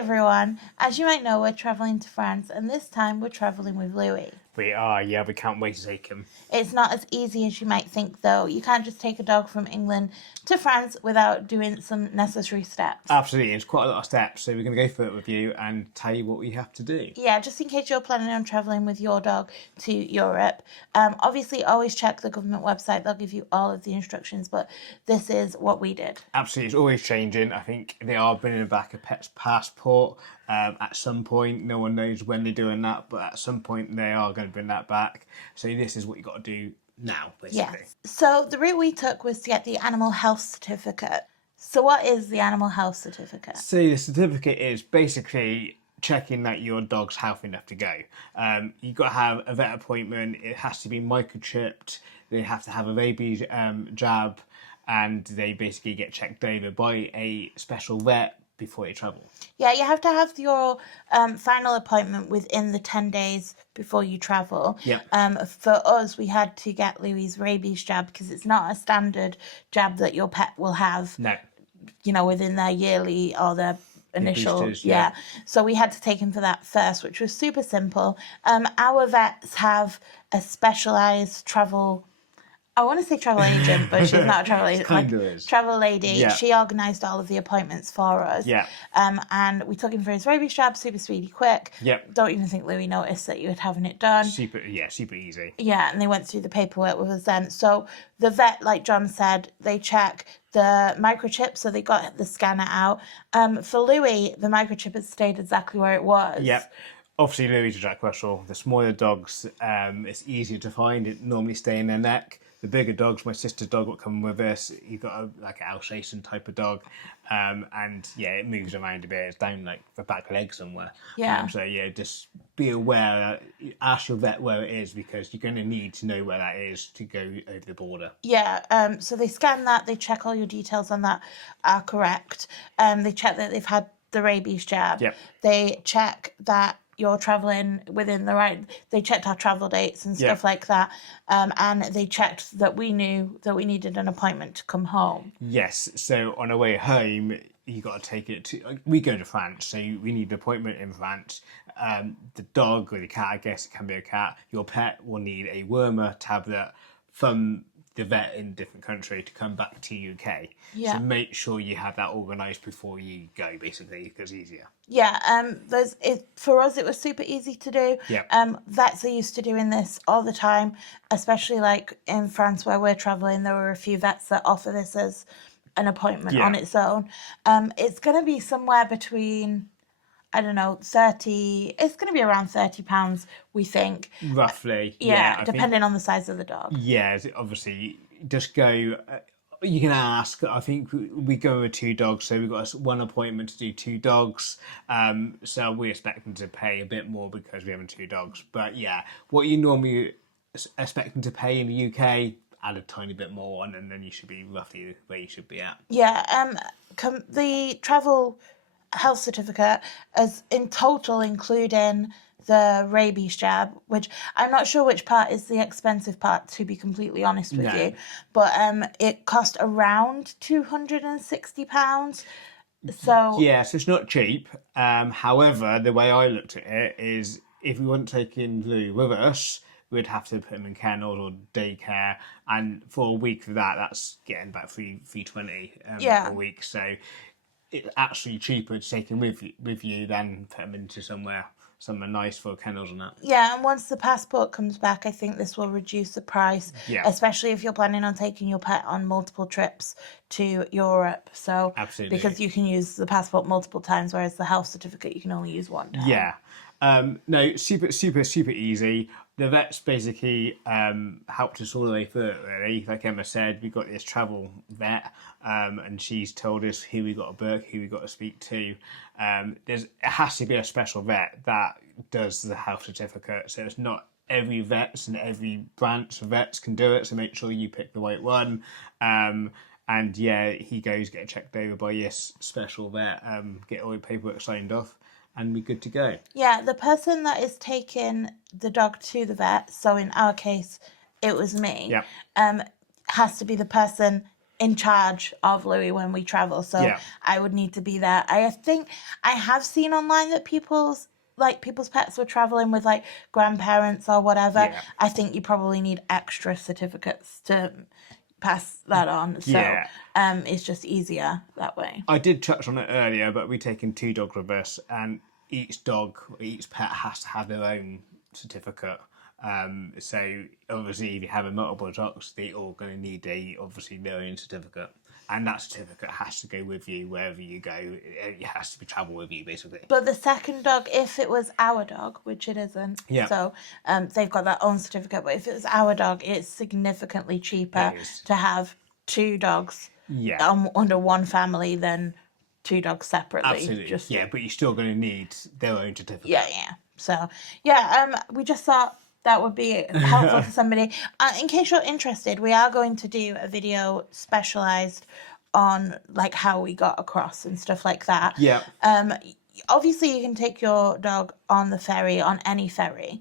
everyone. As you might know, we're travelling to France, and this time we're travelling with Louis. We are, yeah, we can't wait to take him. It's not as easy as you might think, though. You can't just take a dog from England to France without doing some necessary steps. Absolutely, it's quite a lot of steps, so we're going to go through it with you and tell you what we have to do. Yeah, just in case you're planning on travelling with your dog to Europe. Obviously, always check the government website. They'll give you all of the instructions, but this is what we did. Absolutely, it's always changing. I think they are bringing back a pet's passport at some point. No one knows when they're doing that, but at some point they are going to bring that back. So this is what you got to do now, basically. Yes. So the route we took was to get the animal health certificate. So what is the animal health certificate? So the certificate is basically checking that your dog's healthy enough to go. You've got to have a vet appointment. It has to be microchipped. They have to have a rabies jab, and they basically get checked over by a special vet before they travel. Yeah, you have to have your final appointment within the 10 days before you travel. Yep. For us, we had to get Louis' rabies jab because it's not a standard jab that your pet will have. No. You know, within their yearly or their initial. Boosters, yeah. So we had to take him for that first, which was super simple. Our vets have a specialised travel. I want to say travel agent, but she's not a travel agent. Kind of is. Travel lady. Yeah. She organised all of the appointments for us. Yeah. And we took him for his rabies jab, super speedy, quick. Yep. Don't even think Louis noticed that you were having it done. Super easy. Yeah, and they went through the paperwork with us then. So the vet, like John said, they check the microchip, so they got the scanner out. For Louis, the microchip has stayed exactly where it was. Yep. Obviously, Louis is a Jack Russell. The smaller dogs, it's easier to find. It normally stay in their neck. The bigger dogs, my sister's dog will come with us. You've got an Alsatian type of dog. And yeah, it moves around a bit. It's down like the back leg somewhere. Yeah. So yeah, just be aware. Ask your vet where it is because you're going to need to know where that is to go over the border. Yeah. So they scan that. They check all your details on that are correct. They check that they've had the rabies jab. Yep. They check that you're travelling within the right. They checked our travel dates and stuff like that. And they checked that we knew that we needed an appointment to come home. Yes. So on our way home, you got to take it to. We go to France, so we need an appointment in France. The dog or the cat, I guess it can be a cat. Your pet will need a wormer tablet from the vet in a different country to come back to UK. Yeah. So make sure you have that organised before you go, basically, because it's easier. Yeah, for us it was super easy to do. Yeah. Vets are used to doing this all the time, especially like in France where we're travelling. There were a few vets that offer this as an appointment on its own. It's going to be somewhere between, I don't know, 30. It's going to be around £30, we think. Roughly. Yeah, depending on the size of the dog. Yeah, obviously, just go. You can ask. I think we go with 2 dogs, so we've got one appointment to do 2 dogs. So we're expecting to pay a bit more because we're having 2 dogs. But yeah, what you normally expecting to pay in the UK, add a tiny bit more on, and then you should be roughly where you should be at. Yeah. The travel health certificate as in total, including the rabies jab, which I'm not sure which part is the expensive part, to be completely honest with you, but it cost around £260. So yeah, so it's not cheap. However, the way I looked at it is, if we weren't taking Lou with us, we'd have to put him in kennels or daycare, and for a week for that, that's getting about $320 a week. So it's actually cheaper to take him with you than put him into somewhere nice for kennels and that. Yeah, and once the passport comes back, I think this will reduce the price, especially if you're planning on taking your pet on multiple trips to Europe. So absolutely, because you can use the passport multiple times, whereas the health certificate you can only use one time. Yeah. No, super easy. The vets basically helped us all the way through it, really. Like Emma said, we got this travel vet, and she's told us who we got to book, who we got to speak to. It has to be a special vet that does the health certificate, so it's not every vet and every branch of vets can do it, so make sure you pick the right one. And yeah, he goes get checked over by this special vet, get all the paperwork signed off, and we're good to go. Yeah, the person that is taking the dog to the vet, so in our case, it was me, has to be the person in charge of Louis when we travel, so Yeah. I would need to be there. I think I have seen online that people's pets were traveling with like grandparents or whatever. Yeah. I think you probably need extra certificates to pass that on. So Yeah. it's just easier that way. I did touch on it earlier, but we've taken 2 dogs with us, and each pet has to have their own certificate. So obviously, if you have a multiple dogs, they're all going to need obviously their own certificate, and that certificate has to go with you wherever you go. It has to be travel with you, basically. But the second dog, if it was our dog, which it isn't, Yeah. so they've got their own certificate. But if it was our dog, it's significantly cheaper It is. to have 2 dogs Yeah. under one family than 2 dogs separately. Absolutely. Yeah, but you're still going to need their own certificate. Yeah. So, we just thought that would be helpful to somebody. In case you're interested, we are going to do a video specialised on like how we got across and stuff like that. Yeah. Obviously, you can take your dog on the ferry, on any ferry.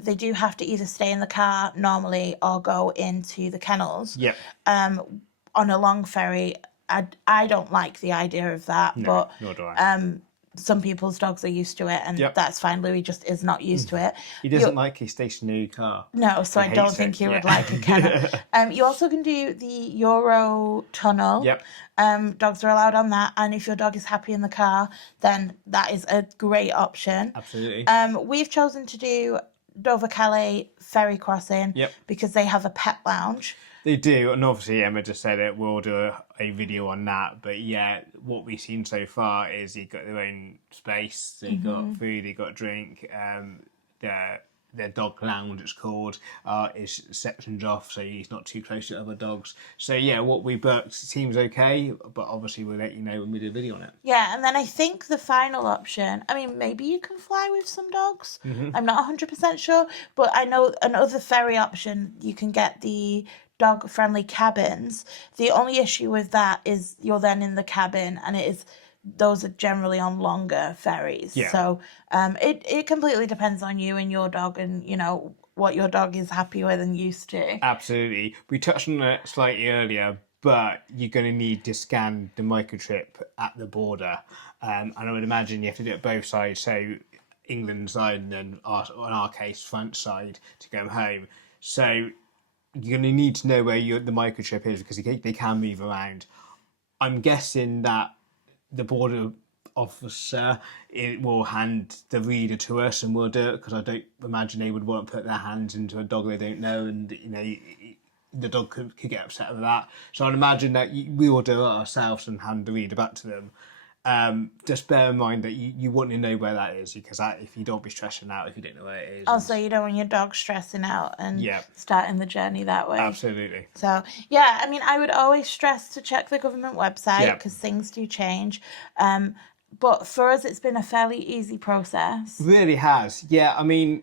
They do have to either stay in the car normally or go into the kennels. Yep. On a long ferry, I don't like the idea of that, No, but nor do I. some people's dogs are used to it, and Yep. that's fine. Louis just is not used to it. He doesn't like a stationary car. No, so I don't hates think it, he would yeah. like a kennel. You also can do the Euro tunnel. Yep. Dogs are allowed on that, and if your dog is happy in the car, then that is a great option. Absolutely. We've chosen to do Dover Calais ferry crossing Yep. because they have a pet lounge. They do, and obviously Emma just said it. We'll do a video on that. But yeah, what we've seen so far is you've got their own space. They've got food, they've got drink. Their dog lounge, it's called, is sectioned off, so he's not too close to other dogs. So yeah, what we booked seems okay, but obviously we'll let you know when we do a video on it. Yeah, and then I think the final option, I mean, maybe you can fly with some dogs. I'm not 100% sure, but I know another ferry option, you can get the dog-friendly cabins. The only issue with that is you're then in the cabin, and those are generally on longer ferries. Yeah. So it completely depends on you and your dog, and what your dog is happy with and used to. Absolutely. We touched on it slightly earlier, but you're going to need to scan the microchip at the border. And I would imagine you have to do it both sides, so England side and then, in our case, France side to go home. So you're going to need to know where the microchip is because they can move around. I'm guessing that the border officer will hand the reader to us and we'll do it because I don't imagine they would want to put their hands into a dog they don't know, and the dog could get upset with that. So I'd imagine that we will do it ourselves and hand the reader back to them. Just bear in mind that you want to know where that is because if you don't be stressing out if you don't know where it is. Also, you don't want your dog stressing out and starting the journey that way. Absolutely. So, yeah, I mean, I would always stress to check the government website because things do change. But for us, it's been a fairly easy process. Really has. Yeah, I mean,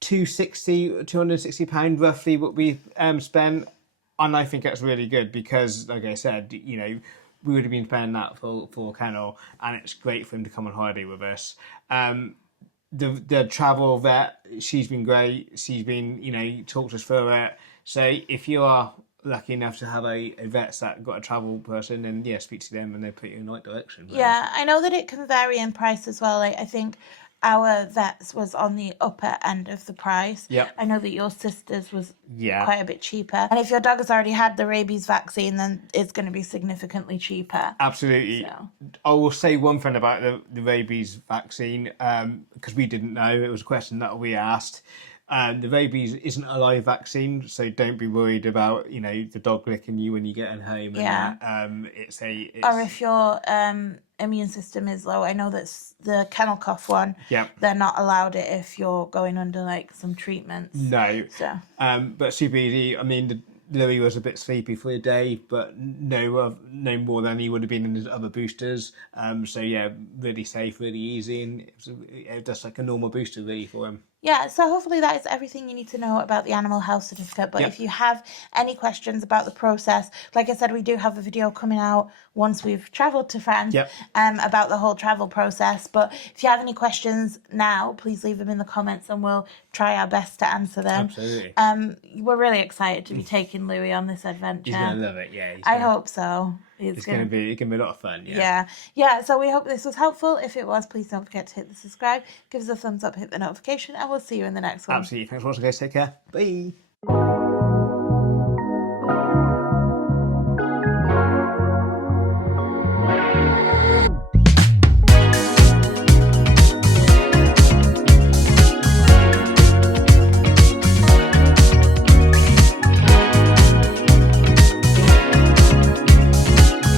£260 roughly what we spent. And I think that's really good because, like I said, we would have been spending that for a kennel, and it's great for him to come on holiday with us. The travel vet, she's been great. She's been, talked us through it. So if you are lucky enough to have a vet that got a travel person, then speak to them and they put you in the right direction. Really. Yeah, I know that it can vary in price as well. Like, I think our vets was on the upper end of the price. Yep. I know that your sister's was quite a bit cheaper. And if your dog has already had the rabies vaccine, then it's going to be significantly cheaper. Absolutely. So. I will say one thing about the rabies vaccine, because we didn't know. It was a question that we asked. The rabies isn't a live vaccine, so don't be worried about the dog licking you when you get home. Yeah. And it's or if your immune system is low. I know that's the kennel cough one. Yeah. They're not allowed it if you're going under like some treatments. No. So. But super easy. I mean, Louis was a bit sleepy for a day, but no more than he would have been in his other boosters. So yeah, really safe, really easy, and it was just like a normal booster really for him. Yeah, so hopefully that is everything you need to know about the animal health certificate. But Yep. if you have any questions about the process, like I said, we do have a video coming out once we've travelled to France Yep. about the whole travel process. But if you have any questions now, please leave them in the comments and we'll try our best to answer them. Absolutely. We're really excited to be taking Louis on this adventure. He's gonna love it. Yeah. I hope so. It's gonna be a lot of fun. Yeah. So we hope this was helpful. If it was, please don't forget to hit the subscribe, give us a thumbs up, hit the notification, and we'll see you in the next one. Absolutely. Thanks for watching, guys. Take care. Bye.